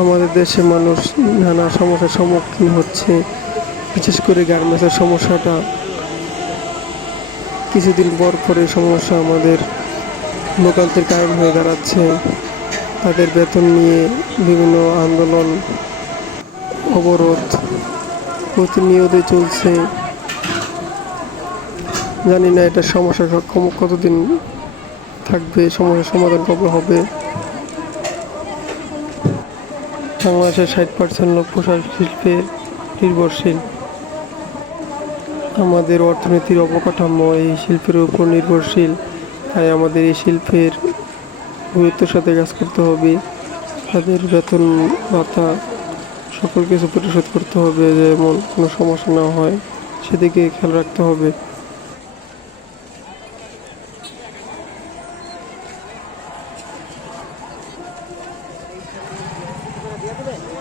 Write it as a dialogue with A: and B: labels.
A: আমাদের দেশে মানুষ নানা সমস্যার সম্মুখীন হচ্ছে, বিশেষ করে গার্মেন্টসের সমস্যাটা। কিছুদিন পর পরে সমস্যা আমাদের লোকালদের কায়েম হয়ে দাঁড়াচ্ছে। তাদের বেতন নিয়ে বিভিন্ন আন্দোলন, অবরোধ প্রতিনিয়ত চলছে। জানি না এটা সমস্যা কতদিন থাকবে, সমস্যার সমাধান কবে হবে। বাংলাদেশের ষাট পার্সেন্ট লোক পোশাক শিল্পে নির্ভরশীল। আমাদের অর্থনীতির অবকাঠামো এই শিল্পের উপর নির্ভরশীল, তাই আমাদের এই শিল্পের গুরুত্বের সাথে কাজ করতে হবে। তাদের বেতন ভাতা সকল কিছু পরিশোধ করতে হবে, যেমন কোনো সমস্যা না হয় সেদিকে খেয়াল রাখতে হবে। look.